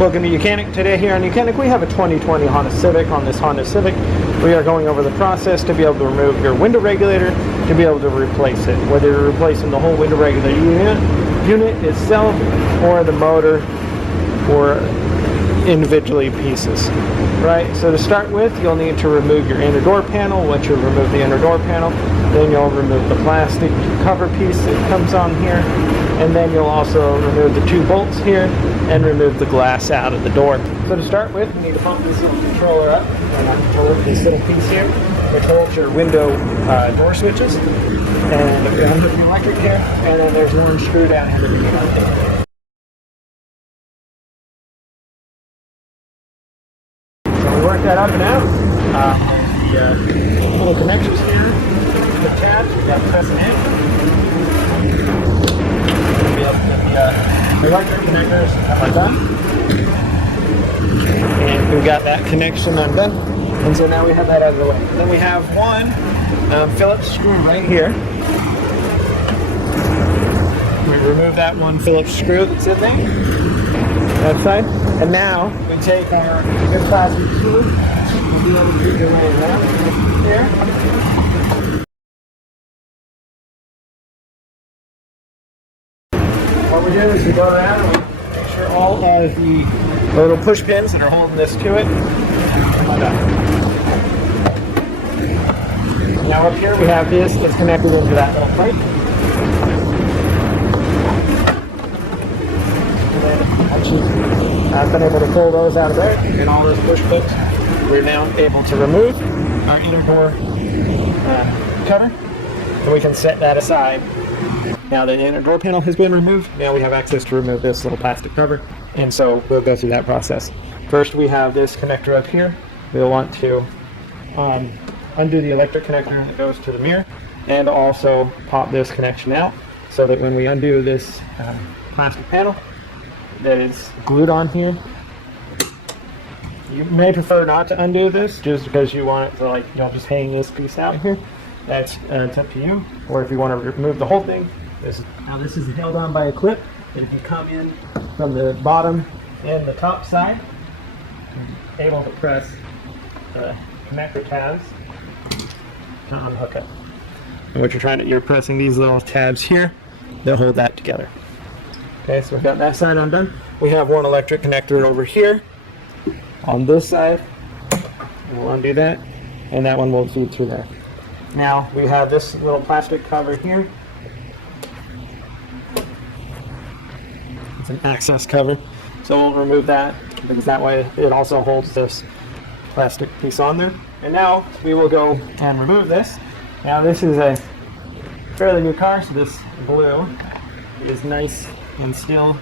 Welcome to YOUCANIC. Today here on YOUCANIC we have a 2020 Honda Civic. On this Honda Civic we are going over the process to be able to remove your window regulator, to be able to replace it. Whether you're replacing the whole window regulator unit itself or the motor or individually pieces. Right, so to start with you'll need to remove your inner door panel. Once you remove the inner door panel, then you'll remove the plastic cover piece that comes on here, and then you'll also remove the two bolts here and remove the glass out of the door. So to start with, you need to pump this little controller up, this little piece here, which holds your window door switches, and under the electric here, and then there's one screw down here that you can undo. So we work that up and out. The little connections here, the tabs, you got to press it in. The electric connectors are done, and we've got that connection undone, and so now we have that out of the way. Then we have one Phillips screw right here. We remove that one Phillips screw that's in there, that side, and now we take our good plastic screw. We'll be able to get your way around here. What we do is we go around and we make sure all of the little push pins that are holding this to it come up. Now up here we have this that's connected into that little plate. And then once I've been able to pull those out of there and all those push pins, we're now able to remove our inner door cover, and we can set that aside. Now the inner door panel has been removed, now we have access to remove this little plastic cover, and so we'll go through that process. First we have this connector up here. We'll want to undo the electric connector that goes to the mirror, and also pop this connection out so that when we undo this plastic panel that is glued on here, you may prefer not to undo this just because you want it to, like, just hang this piece out here. That's it's up to you. Or if you want to remove the whole thing, now this is held on by a clip, and if you come in from the bottom and the top side, you're able to press the connector tabs to unhook it. And what you're pressing these little tabs here, they'll hold that together. Okay, so we've got that side undone. We have one electric connector over here on this side. We'll undo that, and that one will feed through there. Now we have this little plastic cover here. It's an access cover, so we'll remove that because that way it also holds this plastic piece on there. And now we will go and remove this. Now this is a fairly new car, so this glue is nice and still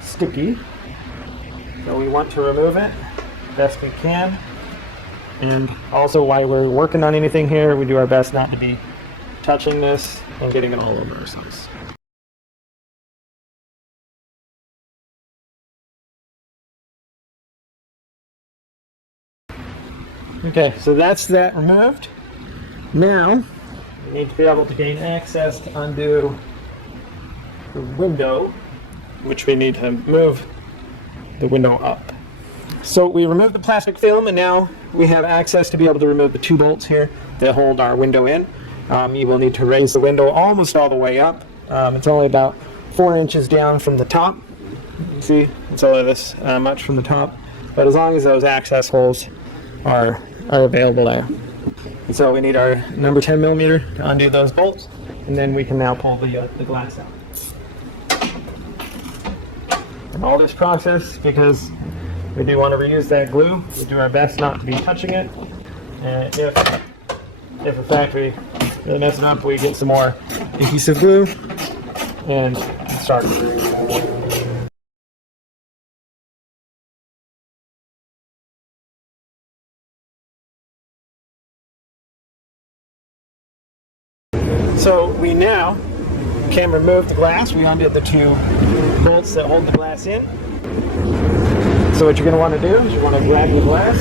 sticky. So we want to remove it best we can. And also, while we're working on anything here, we do our best not to be touching this and getting it all over ourselves. Okay, so that's that removed. Now, we need to be able to gain access to undo the window, which we need to move the window up. So we removed the plastic film, and now we have access to be able to remove the two bolts here that hold our window in. You will need to raise the window almost all the way up. It's only about 4 inches down from the top. You see, it's only this much from the top. But as long as those access holes are available there. And so we need our number 10 millimeter to undo those bolts, and then we can now pull the glass out. And all this process, because we do want to reuse that glue, we do our best not to be touching it. And if a factory really messes it up, we get some more adhesive glue and start gluing. So we now can remove the glass. We undid the two bolts that hold the glass in. So what you're going to want to do is you want to grab your glass,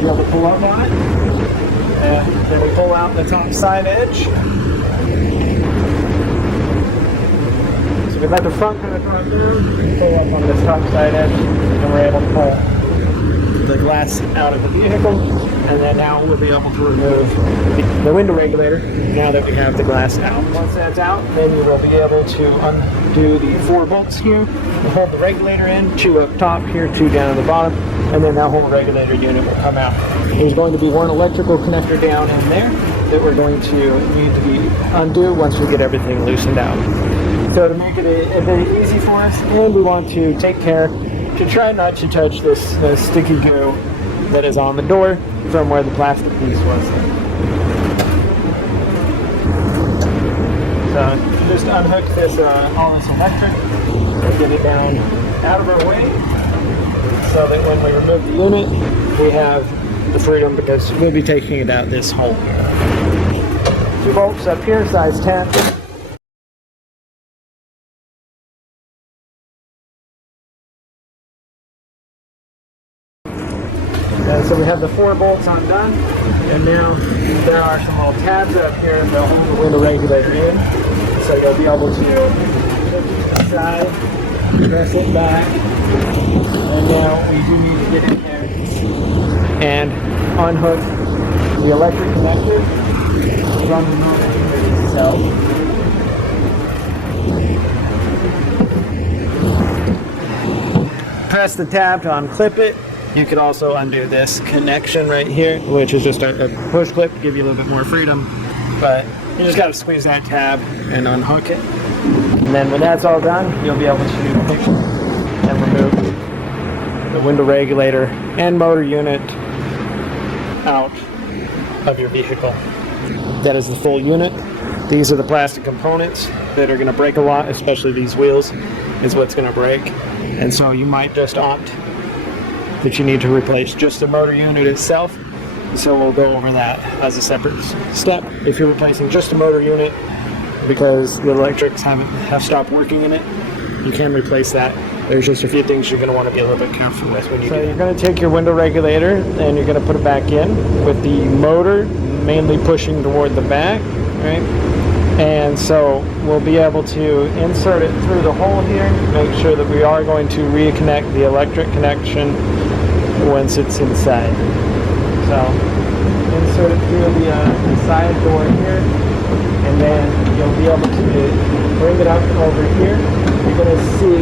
you're able to pull up on it, and then we pull out the top side edge. So with let the front kind of drop down, pull up on this top side edge, and we're able to pull the glass out of the vehicle. And then now we'll be able to remove the window regulator now that we have the glass out. Once that's out, then you will be able to undo the 4 bolts here, hold the regulator in, 2 up top here, 2 down at the bottom, and then that whole regulator unit will come out. There's going to be 1 electrical connector down in there that we're going to need to be undo once we get everything loosened out. So to make it a bit easy for us, and we want to take care to try not to touch this sticky goo that is on the door from where the plastic piece was. So just unhook this all this electric and get it down out of our way so that when we remove the unit we have the freedom, because we'll be taking it out this hole here. 2 bolts up here, size 10. So we have the 4 bolts undone, and now there are some little tabs up here that hold the window regulator in. So you'll be able to lift it to the side, press it back, and now we do need to get in there and unhook the electric connector from the motor itself. Press the tab to unclip it. You could also undo this connection right here, which is just a push clip to give you a little bit more freedom. But you just got to squeeze that tab and unhook it. And then when that's all done, you'll be able to pick and remove the window regulator and motor unit out of your vehicle. That is the full unit. These are the plastic components that are going to break a lot, especially these wheels is what's going to break. And so you might just opt that you need to replace just the motor unit itself. So we'll go over that as a separate step. If you're replacing just the motor unit because the electrics have stopped working in it, you can replace that. There's just a few things you're going to want to be a little bit careful with when you do that. So you're going to take your window regulator and you're going to put it back in with the motor mainly pushing toward the back, right? And so we'll be able to insert it through the hole here, make sure that we are going to reconnect the electric connection once it's inside. So insert it through the side door here, and then you'll be able to bring it up over here. You're going to see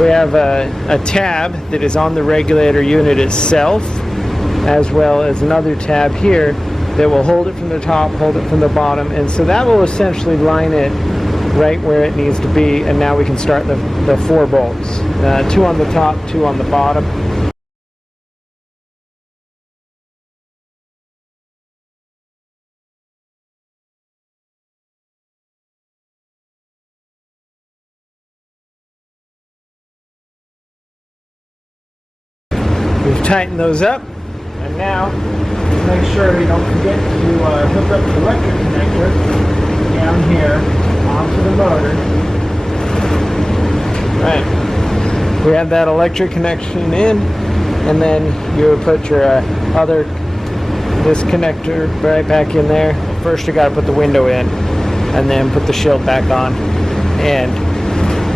we have a tab that is on the regulator unit itself, as well as another tab here that will hold it from the top, hold it from the bottom, and so that will essentially line it right where it needs to be. And now we can start the 4 bolts, 2 on the top, 2 on the bottom. We've tightened those up, and now make sure you don't forget to hook up the electric connector down here onto the motor. Right. We have that electric connection in, and then you put your this connector right back in there. First you got to put the window in, and then put the shield back on, and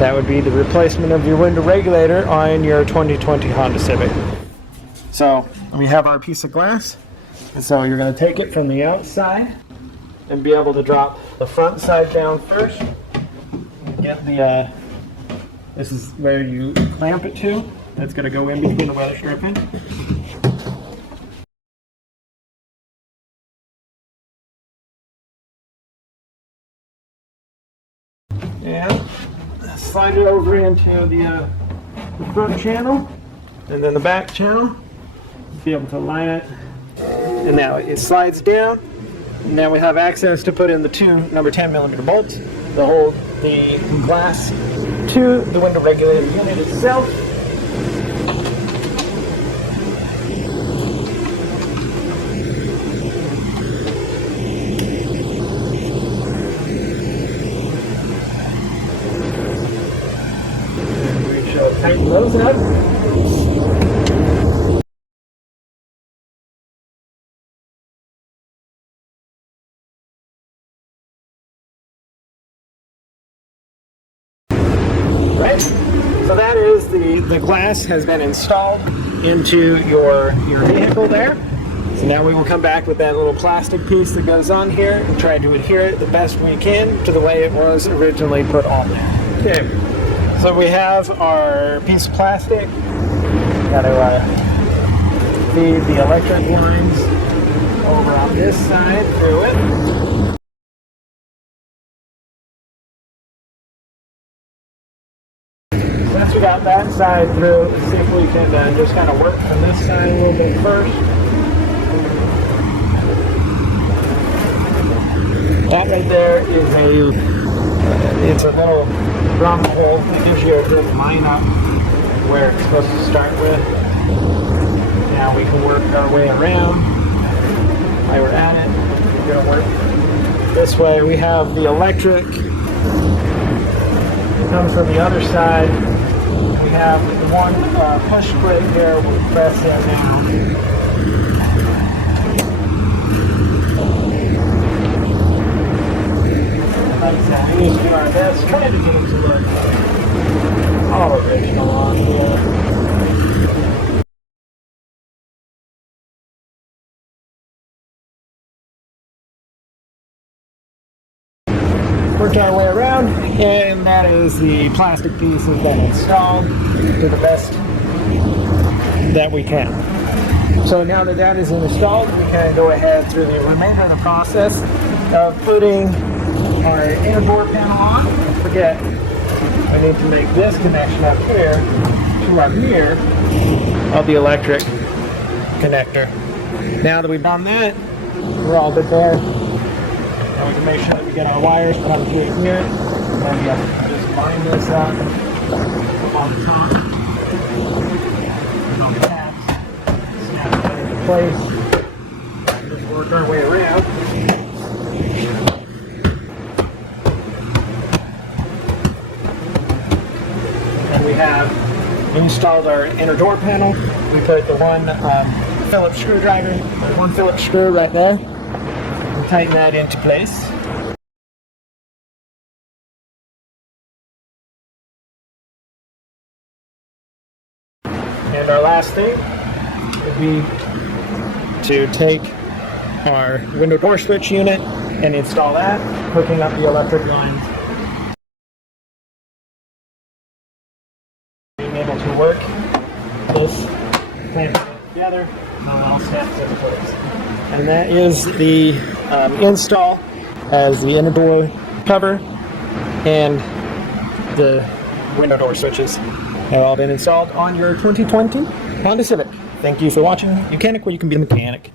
that would be the replacement of your window regulator on your 2020 Honda Civic. So we have our piece of glass. And so you're going to take it from the outside and be able to drop the front side down first. Get the, this is where you clamp it to. That's going to go in between the weather stripping. And slide it over into the front channel and then the back channel. Be able to line it. And now it slides down. Now we have access to put in the 2 number 10mm bolts to hold the glass to the window regulator unit itself. And we shall tighten those up. right? So that is the glass has been installed into your vehicle there. So now we will come back with that little plastic piece that goes on here and try to adhere it the best we can to the way it was originally put on there. Okay, so we have our piece of plastic. Got to feed the electric lines over on this side through it. Once we got that side through, let's see if we can just kind of work from this side a little bit first. That right there is it's a little drum hole that gives you a good line up where it's supposed to start with. Now we can work our way around. While we're at it, we're going to work this way. We have the electric. It comes from the other side. We have the one push brake here. We'll press in now. Like I said, we need to do our best trying to get it to look all original on here. Worked our way around, and that is the plastic piece has been installed to the best that we can. So now that that is installed, we can go ahead through the remainder of the process of putting our inner door panel on. Don't forget, we need to make this connection up here to our mirror of the electric connector. Now that we've done that, we're all good there. And we can make sure that we get our wires come through here. And then we have to just line this up on the top and on the tabs. Snap it into place. Just work our way around. And we have installed our inner door panel. We put the one Phillips screwdriver, one Phillips screw right there. Tighten that into place. And our last thing would be to take our window door switch unit and install that, hooking up the electric lines. Being able to work this clamp together, and all snaps into place. And that is the install as the inner door cover and the window door switches have all been installed on your 2020 Honda Civic. Thank you for watching YOUCANIC, where you can be a mechanic.